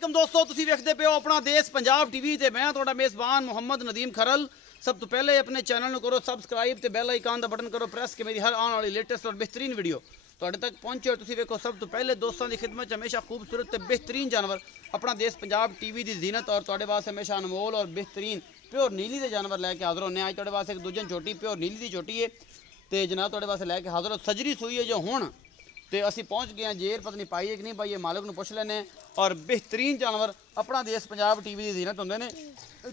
वालेकुम दोस्तों, तुसीं वेखदे पे हो अपना देश पंजाब टीवी ते मैं तुहाडा मेज़बान मुहम्मद नदीम खरल। सब तो पहले अपने चैनल को करो सबसक्राइब ते बैल आइकन का बटन करो प्रेस कि मेरी हर आने वाली लेटेस्ट और बेहतरीन वीडियो तुहाडे तक पहुंचे। और तुसीं वेखो सब तो पहले दोस्तों की खिदमत च हमेशा खूबसूरत ते बेहतरीन जानवर अपना देश पंजाब टीवी की जीनत और तुहाडे वास्ते हमेशा अनमोल और बेहतरीन प्योर नीली के जानवर लैके हाज़र होने। अज तुहाडे वास्ते एक दूजन झोटी प्योर नीली की झोटी है तो जनाब तुहाडे वास्ते लैके हाज़र हो। सजरी सूई है जो हुण तो असी पहुँच गए हैं। जेर पता नहीं पाई है कि नहीं पाई है, मालिक को पुछ लेने। और बेहतरीन जानवर अपना देश पंजाब टीवी की जीनत होंगे ने।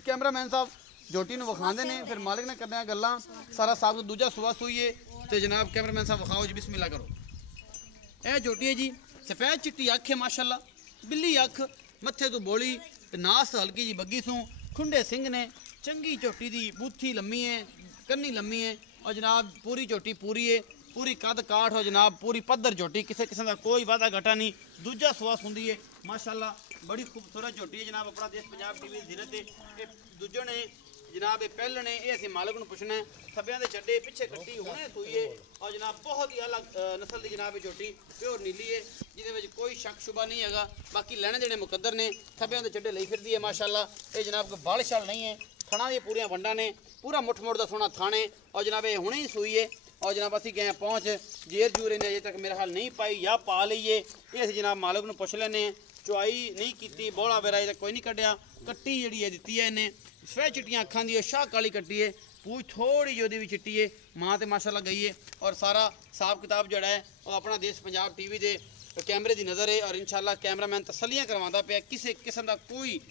कैमरामैन साहब झोटी में विखाते हैं, फिर मालिक ने करने गल्लां सारा साहब को दूजा सुबह सूई है तो जनाब कैमरामैन साहब विखाओ जी, बिस्मिल्लाह करो। यह झोटी है जी, सफ़ेद चिट्टी अख है माशाल्लाह, बिल्ली अख, मत्थे तो बोली, नास हल्की जी बग्गी सूं, खुंडे सिंह ने, चंगी झोटी दी बूथी लम्मी है, कन्नी लम्मी है और जनाब पूरी झोटी पूरी है, पूरी कद काठ हो जनाब, पूरी पद्धर झोटी, किसी किस्म का कोई वादा घटा नहीं। दूजा सुआ सुंदी है माशाल्लाह, बड़ी खूबसूरत झोटी है जनाब अपना देश पंजाब टीवी जीनत है। दूजो ने जनाब ये पहले ने ये असीं मालिक को पुछना है। खब्बियां दे चड्डे पिछे कट्टी हुणे सूई है और जनाब बहुत ही अलग नस्ल की जनाब ये झोटी प्योर नीली है जिहदे कोई शक शुबा नहीं है। बाकी लैने देने मुकद्दर ने, खब्बियां दे चड्डे लई फिरदी है माशाल्लाह। ये जनाब कोई बाल शाल नहीं है, थणा दी पूरियां वंडा ने, पूरा मुठ मुठ दा सोहना थाने और जनाब ये हुणे ही सूई है। और जनाब असी गए पहुँच जेर जूर इन्हें अजे तक मेरा हाल नहीं पाई या पा लीए। ये असीं जनाब मालिक को पुछ लैने, चुआई नहीं की, बोला बेरा अजे तक कोई नहीं कढ़िया। कट्टी जी है दी है इन्हें, सफेद चिट्टियां अखां दी शाह काली कट्टी है, पूछ थोड़ी जी भी चिट्टी है, माँ तो माशाल्लाह गई है। और सारा हिसाब किताब जड़ा है वो अपना देश पंजाब टीवी के कैमरे की नज़र है। और इंशाल्लाह कैमरामैन तसलियाँ करवाता पे, किसी किस्म का कोई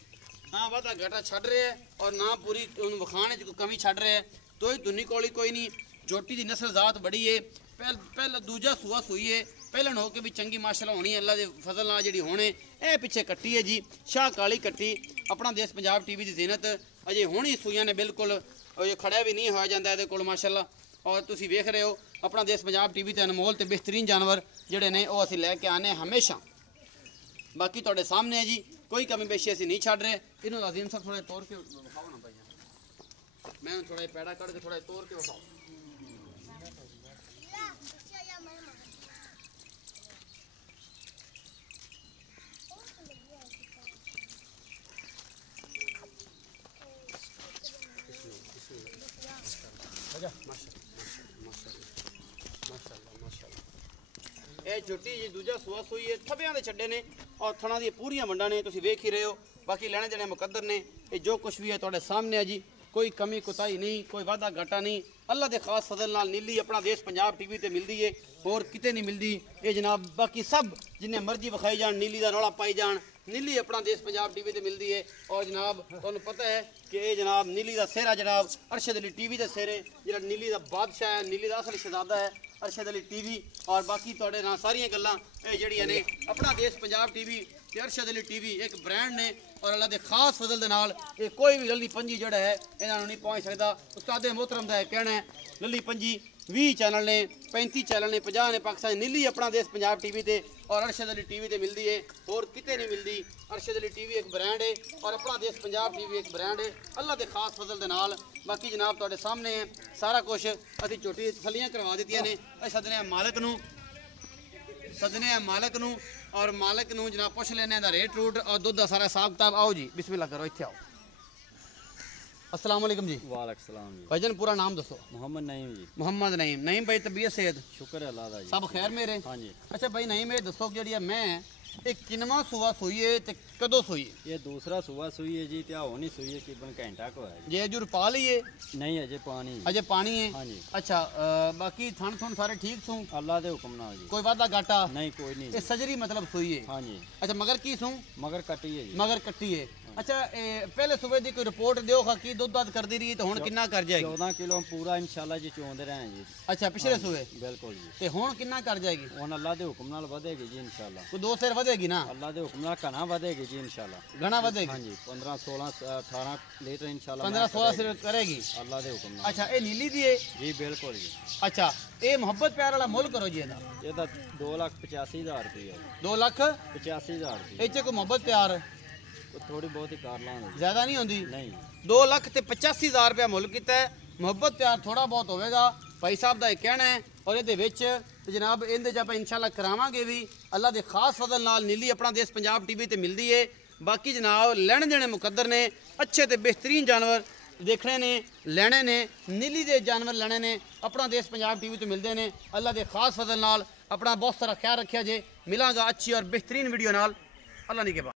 ना वादा घाटा छड़ रहा है और ना पूरी विखाने कोई कमी छड़ रहा है। तो ही दुनी कोली कोई नहीं, झोटी की नस्ल जात बड़ी है। पहला दूजा सूआ सूई है, पहलन हो के भी चंगी माशाल्लाह होनी है अल्लाह के फजल नाल जी होने। ए पिछे कट्टी है जी, शाह काली कट्टी अपना देश पंजाब टीवी की जीनत अजे हुणी सूइयां ने, बिल्कुल ये खड़ा भी नहीं होया जाता ये माशाल्लाह। और तुसीं वेख रहे हो अपना देश पंजाब टीवी ते अनमोल ते बेहतरीन जानवर जिहड़े ने वो असीं लैके आने हमेशा। बाकी तुहाडे सामने है जी, कोई कमी पेशी असीं नहीं छड्ड रहे। इन्हूं अजीम साहब थोड़ा तोड़ के विखाओ ना भाई, मैं थोड़ा पैड़ा कढ़ के थोड़ा तोड़ के विखाओ। ਇਹ ਝੋਟੀ ਜੀ ਦੂਜਾ ਸੁਆ ਸੂਈ ਹੈ, ਥੱਬਿਆਂ ਦੇ ਛੱਡੇ ਨੇ और ਥਣਾ ਦੀਆਂ ਪੂਰੀਆਂ ਵੰਡਾਂ ਨੇ, ਤੁਸੀਂ ਵੇਖ ਹੀ ਰਹੇ ਹੋ। ਬਾਕੀ ਲੈਣੇ ਦੇਣੇ ਮੁਕੱਦਰ ਨੇ, ਇਹ ਜੋ ਕੁਛ ਵੀ ਹੈ ਤੁਹਾਡੇ ਸਾਹਮਣੇ ਹੈ ਜੀ, कोई कमी कोताही नहीं, कोई वादा घाटा नहीं। अल्लाह के खास फजल नाल नीली अपना देश पंजाब टीवी ते मिलती है और किते नहीं मिलती। ये जनाब बाकी सब जिन्हें मर्जी विखाई जान, नीली का रौला पाई जान, नीली अपना देश पंजाब टीवी ते मिलती है। और जनाब तुहानूं पता है कि ये जनाब नीली का सेहरा जनाब अरशद अली टीवी के सेहरे जिहड़ा नीली का बादशाह है, नीली का असली शहजादा है अरशद अली टीवी। और बाकी तुहाडे नाल सारियां गल्लां ये जिहड़ियां ने अपना देश पंजाब टीवी ते अरशद अली टीवी एक ब्रांड ने। और अल्लाह के खास फजल दे नाल ये कोई भी लली पंजी जड़ा है इन्होंने नहीं पहुँच सकता। उस्ताद मोहतरम का कहना है लली पंजी 20 चैनल ने, 35 चैनल ने, 50 ने पाकिस्तान नीली अपना देश पंजाब टीवी ते और अरशद अली टीवी ते मिलती है और किते नहीं मिलती। अरशद अली टीवी एक ब्रांड है और अपना देश पंजाब टीवी एक ब्रांड है अल्लाह के खास फजल दे नाल। बाकी जनाब तुहाडे सामने है सारा कुछ, असीं झोटी तसलियां करवा दित्तियां ने। सदने मालिक नूं, सदने मालिक नूं और मालिक नूं जनाब पुछ लेने दा रेट रूट और दुध का सारा हिसाब किताब। आओ जी बिस्मिल्लाह करो, इत्थे आओ। अस्सलाम वालेकुम जी। वालेकुम सलाम जी। भाईजान पूरा नाम दसो। मोहम्मद नईम जी। मोहम्मद नईम। नईम भाई तबीयत सेहत शुक्र है अल्लाह दा जी, सब खैर मेरे? हाँ जी। अच्छा भाई नईम ये दसो कि जी मैं एक किनवा सुबह सूई है ते कदों सूई है? ये दूसरा सुबह सूई है जी, त्या होनी सूई है तकरीबन घंटा को है जी। जे अजूर पा ली है? नहीं अजय पानी, अजय पानी है। हाँ जी। अच्छा बाकी थन थन सारे ठीक सूं? अल्लाह दे हुक्म नाल जी, कोई वादा घाटा नहीं कोई नहीं ये जी। सजरी मतलब सूई है? हाँ जी। अच्छा मगर की सूं? मगर कटी है जी, मगर कट्टी है। अच्छा पहले सुबह की कोई रिपोर्ट दियो खा की दुध दध करती रही तो हुण कितना कर जाएगी? 14 किलो पूरा इंशाल्लाह जी चोंदे रहे जी। अच्छा पिछले सुबह बिल्कुल जी। ते हुण कितना कर जाएगी? हुण अल्लाह दे हुक्म नाल वधेगी जी इंशाल्लाह। कोई 2 सेर वधेगी ना? अल्लाह दे हुक्म नाल घना वधेगी जी इंशाल्लाह। घना वधेगी? हाँ जी 15 16 18 लीटर इंशाल्लाह 15 16 सेर करेगी अल्लाह दे हुक्म नाल। अच्छा ये नीली दी है? जी बिल्कुल जी। अच्छा ये मोहब्बत प्यार वाला मुल करो जी ਇਹਦਾ 2,85,000 रुपये 2,85,000 रुपये। ਇਹ ਚ ਕੋਈ ਮੁਹੱਬਤ ਪਿਆਰ थोड़ी बहुत ही कार लांगे ਜ਼ਿਆਦਾ ਨਹੀਂ ਹੁੰਦੀ? नहीं 2,85,000 रुपया मुल किता है। ਮੁਹੱਬਤ प्यार थोड़ा बहुत होगा भाई साहब का कहना है। और ये जनाब इंदे च आप इंशाल्लाह करावांगे भी अल्लाह के खास फजल नाल नीली अपना देश पंजाब टीवी ते मिलती है। बाकी जनाब लैने देने मुकद्दर ने, अच्छे तो बेहतरीन जानवर देखने ने, लैने ने, नीली दे जानवर लैने ने। अपना देश पंजाब टीवी तो मिलते हैं। अल्लाह के खास फजल नाल अपना बहुत सारा ख्याल रखा जे। मिलांगा अच्छी और बेहतरीन वीडियो नाल। अल्लाह ने के बाद।